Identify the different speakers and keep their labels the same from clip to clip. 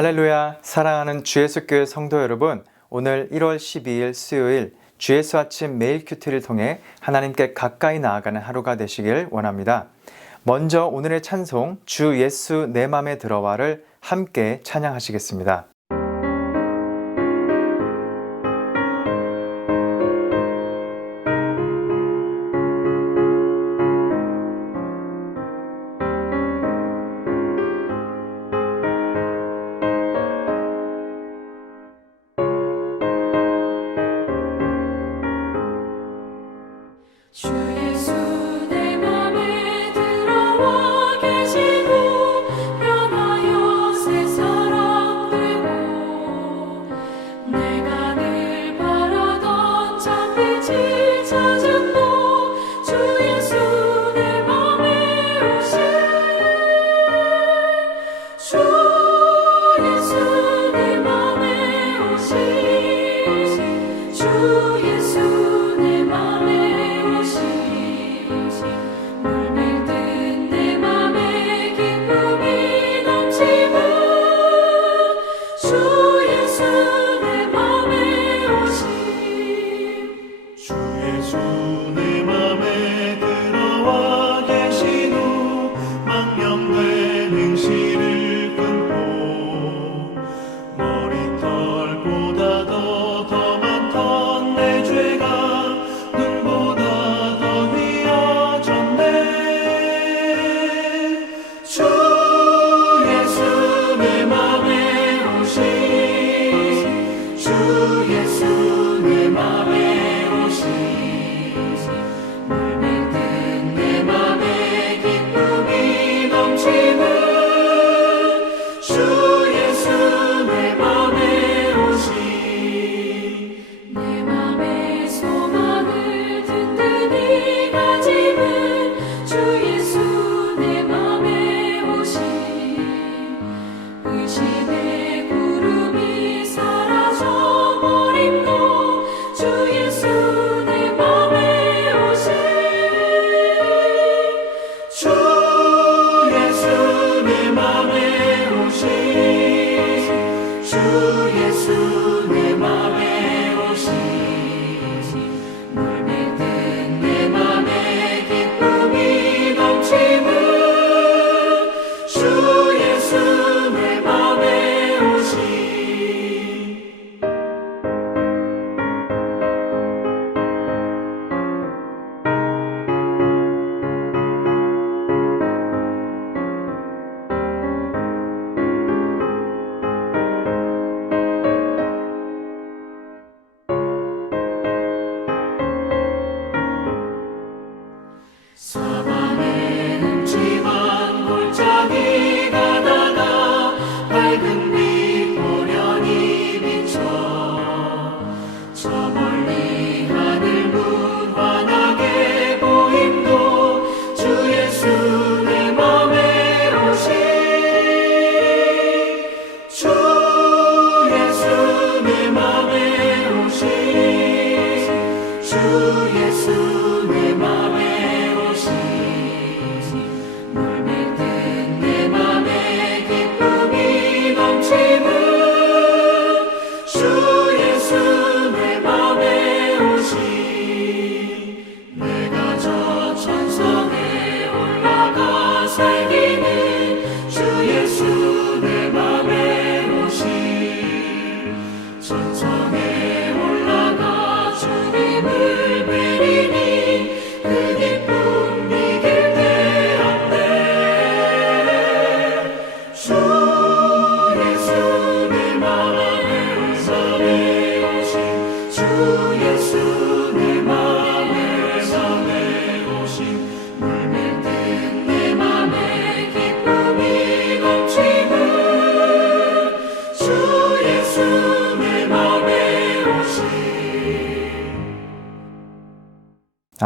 Speaker 1: 할렐루야 사랑하는 주예수교회 성도 여러분 오늘 1월 12일 수요일 주예수 아침 메일 큐티를 통해 하나님께 가까이 나아가는 하루가 되시길 원합니다. 먼저 오늘의 찬송 주 예수 내 맘에 들어와를 함께 찬양하시겠습니다.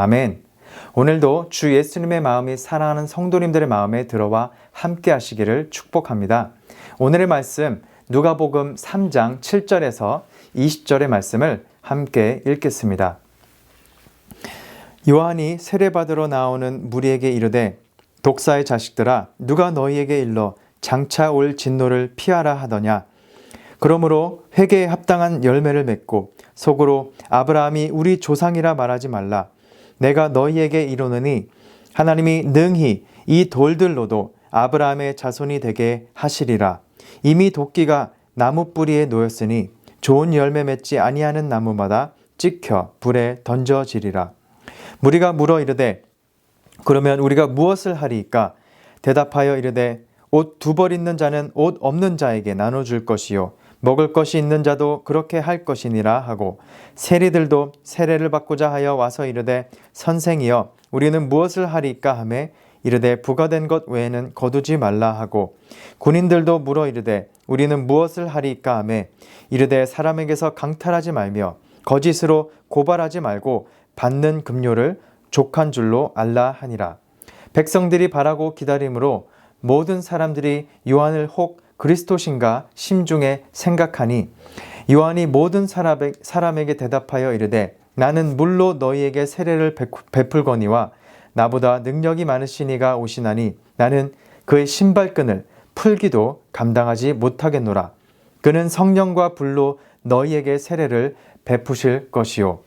Speaker 1: 아멘. 오늘도 주 예수님의 마음이 사랑하는 성도님들의 마음에 들어와 함께 하시기를 축복합니다. 오늘의 말씀 누가복음 3장 7절에서 20절의 말씀을 함께 읽겠습니다. 요한이 세례받으러 나오는 무리에게 이르되 독사의 자식들아 누가 너희에게 일러
Speaker 2: 장차 올 진노를 피하라 하더냐 그러므로 회개에 합당한 열매를 맺고 속으로 아브라함이 우리 조상이라 말하지 말라 내가 너희에게 이르노니 하나님이 능히 이 돌들로도 아브라함의 자손이 되게 하시리라. 이미 도끼가 나무 뿌리에 놓였으니 좋은 열매 맺지 아니하는 나무마다 찍혀 불에 던져지리라. 무리가 물어 이르되 그러면 우리가 무엇을 하리이까? 대답하여 이르되 옷 두 벌 있는 자는 옷 없는 자에게 나눠 줄 것이요 먹을 것이 있는 자도 그렇게 할 것이니라 하고 세리들도 세례를 받고자 하여 와서 이르되 선생이여 우리는 무엇을 하리이까 하매 이르되 부과된 것 외에는 거두지 말라 하고 군인들도 물어 이르되 우리는 무엇을 하리이까 하매 이르되 사람에게서 강탈하지 말며 거짓으로 고발하지 말고 받는 급료를 족한 줄로 알라 하니라. 백성들이 바라고 기다림으로 모든 사람들이 요한을 혹 그리스도신가 심중에 생각하니 요한이 모든 사람에- 사람에게 대답하여 이르되 나는 물로 너희에게 세례를 베- 베풀거니와 나보다 능력이 많으시니가 오시나니 나는 그의 신발끈을 풀기도 감당하지 못하겠노라. 그는 성령과 불로 너희에게 세례를 베푸실 것이요.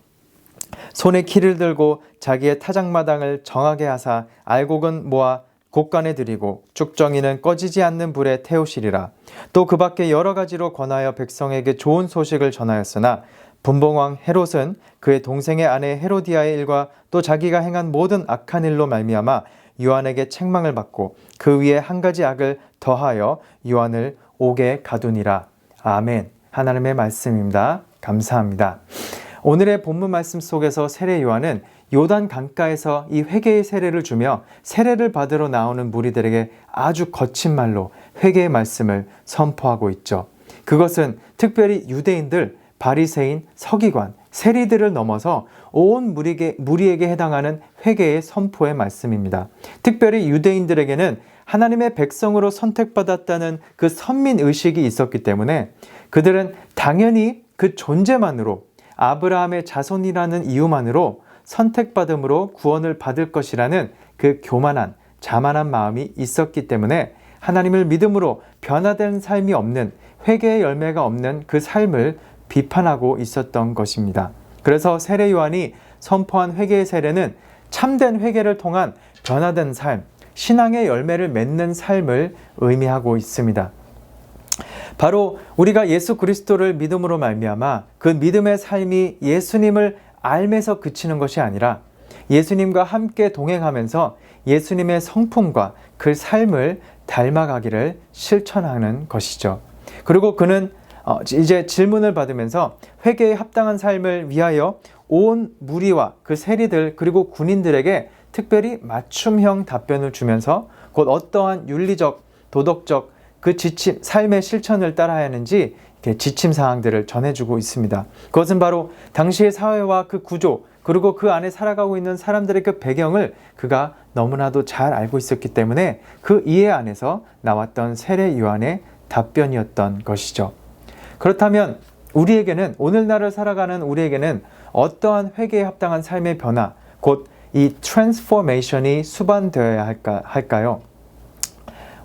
Speaker 2: 손에 키를 들고 자기의 타작마당을 정하게 하사 알곡은 모아 곡간에 들이고 쭉정이는 꺼지지 않는 불에 태우시리라. 또 그 밖에 여러 가지로 권하여 백성에게 좋은 소식을 전하였으나 분봉왕 헤롯은 그의 동생의 아내 헤로디아의 일과 또 자기가 행한 모든 악한 일로 말미암아 요한에게 책망을 받고 그 위에 한 가지 악을 더하여 요한을 옥에 가두니라. 아멘. 하나님의 말씀입니다. 감사합니다. 오늘의 본문 말씀 속에서 세례 요한은 요단 강가에서 이 회개의 세례를 주며 세례를 받으러 나오는 무리들에게 아주 거친 말로 회개의 말씀을 선포하고 있죠. 그것은 특별히 유대인들, 바리새인, 서기관, 세리들을 넘어서 온 무리에게, 무리에게 해당하는 회개의 선포의 말씀입니다. 특별히 유대인들에게는 하나님의 백성으로 선택받았다는 그 선민 의식이 있었기 때문에 그들은 당연히 그 존재만으로 아브라함의 자손이라는 이유만으로 선택받음으로 구원을 받을 것이라는 그 교만한 자만한 마음이 있었기 때문에 하나님을 믿음으로 변화된 삶이 없는 회개의 열매가 없는 그 삶을 비판하고 있었던 것입니다. 그래서 세례 요한이 선포한 회개의 세례는 참된 회개를 통한 변화된 삶, 신앙의 열매를 맺는 삶을 의미하고 있습니다. 바로 우리가 예수 그리스도를 믿음으로 말미암아 그 믿음의 삶이 예수님을 알면서 그치는 것이 아니라 예수님과 함께 동행하면서 예수님의 성품과 그 삶을 닮아가기를 실천하는 것이죠. 그리고 그는 어, 이제 질문을 받으면서 회개에 합당한 삶을 위하여 온 무리와 그 세리들 그리고 군인들에게 특별히 맞춤형 답변을 주면서 곧 어떠한 윤리적, 도덕적 그 지침, 삶의 실천을 따라야 하는지 지침 사항들을 전해주고 있습니다. 그것은 바로 당시의 사회와 그 구조 그리고 그 안에 살아가고 있는 사람들의 그 배경을 그가 너무나도 잘 알고 있었기 때문에 그 이해 안에서 나왔던 세례 요한의 답변이었던 것이죠. 그렇다면 우리에게는 오늘날을 살아가는 우리에게는 어떠한 회개에 합당한 삶의 변화, 곧 이 트랜스포메이션이 수반되어야 할까, 할까요?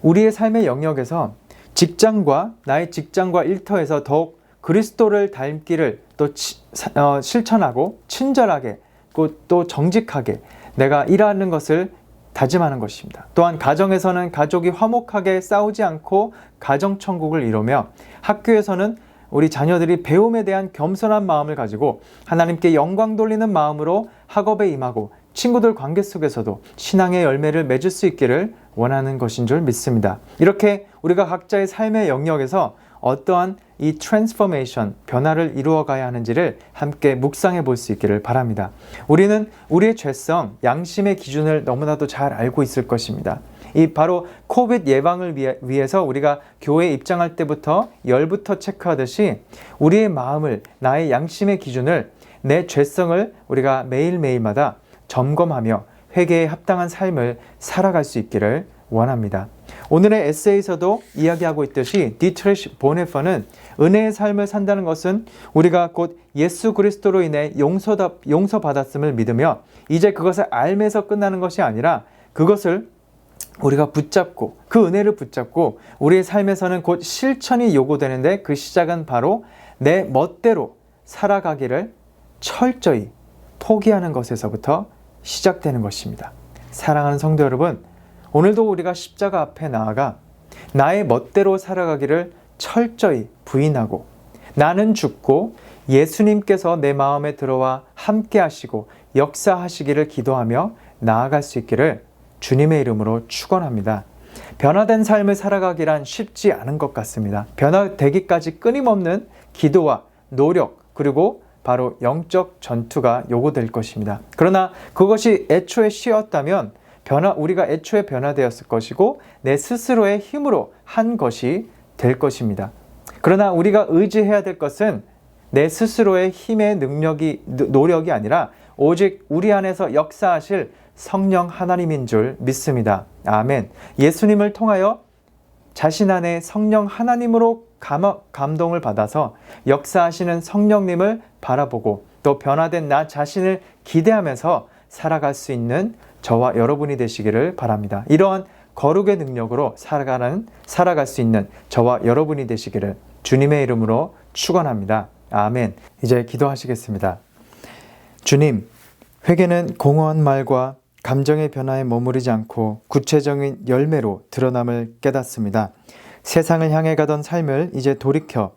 Speaker 2: 우리의 삶의 영역에서 직장과 나의 직장과 일터에서 더욱 그리스도를 닮기를 또 치- 사- 어, 실천하고 친절하게 또- 또 정직하게 내가 일하는 것을 다짐하는 것입니다. 또한 가정에서는 가족이 화목하게 싸우지 않고 가정 천국을 이루며 학교에서는 우리 자녀들이 배움에 대한 겸손한 마음을 가지고 하나님께 영광 돌리는 마음으로 학업에 임하고 친구들 관계 속에서도 신앙의 열매를 맺을 수 있기를 원하는 것인 줄 믿습니다. 이렇게 우리가 각자의 삶의 영역에서 어떠한 이 트랜스포메이션, 변화를 이루어 가야 하는지를 함께 묵상해 볼 수 있기를 바랍니다. 우리는 우리의 죄성, 양심의 기준을 너무나도 잘 알고 있을 것입니다. 이 바로 코비드 예방을 위해, 위해서 우리가 교회에 입장할 때부터 열부터 체크하듯이 우리의 마음을 나의 양심의 기준을 내 죄성을 우리가 매일매일마다 점검하며 회개에 합당한 삶을 살아갈 수 있기를 원합니다. 오늘의 에세이에서도 이야기하고 있듯이 디트리시 보네퍼는 은혜의 삶을 산다는 것은 우리가 곧 예수 그리스도로 인해 용서다, 용서받았음을 믿으며 이제 그것을 알면서 끝나는 것이 아니라 그것을 우리가 붙잡고 그 은혜를 붙잡고 우리의 삶에서는 곧 실천이 요구되는데 그 시작은 바로 내 멋대로 살아가기를 철저히 포기하는 것에서부터 시작되는 것입니다. 사랑하는 성도 여러분, 오늘도 우리가 십자가 앞에 나아가 나의 멋대로 살아가기를 철저히 부인하고 나는 죽고 예수님께서 내 마음에 들어와 함께 하시고 역사하시기를 기도하며 나아갈 수 있기를 주님의 이름으로 축원합니다. 변화된 삶을 살아가기란 쉽지 않은 것 같습니다. 변화되기까지 끊임없는 기도와 노력 그리고 바로 영적 전투가 요구될 것입니다. 그러나 그것이 애초에 쉬었다면 변화 우리가 애초에 변화되었을 것이고 내 스스로의 힘으로 한 것이 될 것입니다. 그러나 우리가 의지해야 될 것은 내 스스로의 힘의 능력이 노- 노력이 아니라 오직 우리 안에서 역사하실 성령 하나님인 줄 믿습니다. 아멘. 예수님을 통하여 자신 안에 성령 하나님으로 감, 감동을 받아서 역사하시는 성령님을 바라보고 또 변화된 나 자신을 기대하면서 살아갈 수 있는 저와 여러분이 되시기를 바랍니다. 이러한 거룩의 능력으로 살아가는 살아갈 수 있는 저와 여러분이 되시기를 주님의 이름으로 축원합니다. 아멘. 이제 기도하시겠습니다. 주님, 회개는 공허한 말과 감정의 변화에 머무르지 않고 구체적인 열매로 드러남을 깨닫습니다. 세상을 향해 가던 삶을 이제 돌이켜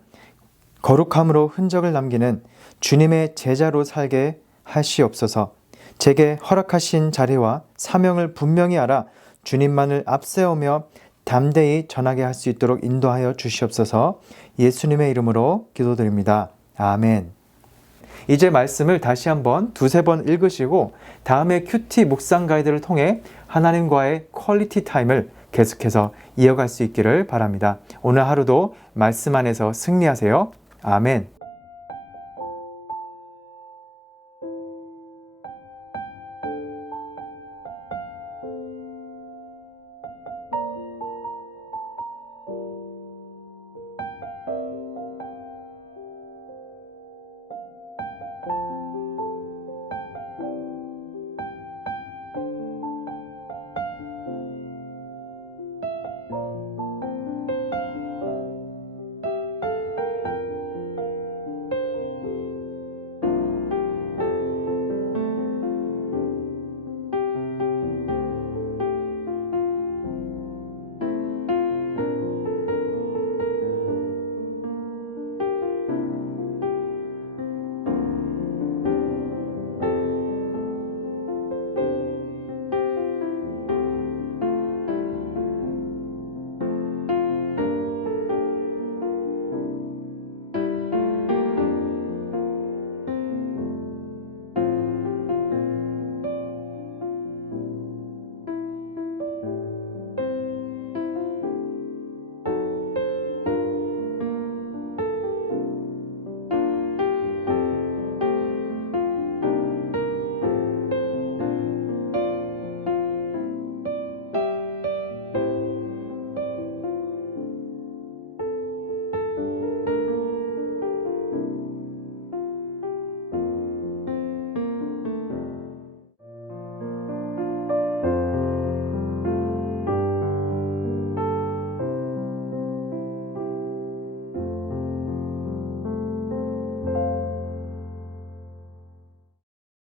Speaker 2: 거룩함으로 흔적을 남기는 주님의 제자로 살게 하시옵소서. 제게 허락하신 자리와 사명을 분명히 알아 주님만을 앞세우며 담대히 전하게 할 수 있도록 인도하여 주시옵소서. 예수님의 이름으로 기도드립니다. 아멘. 이제 말씀을 다시 한번 두세 번 읽으시고 다음에 큐티 묵상 가이드를 통해 하나님과의 퀄리티 타임을 계속해서 이어갈 수 있기를 바랍니다. 오늘 하루도 말씀 안에서 승리하세요. 아멘.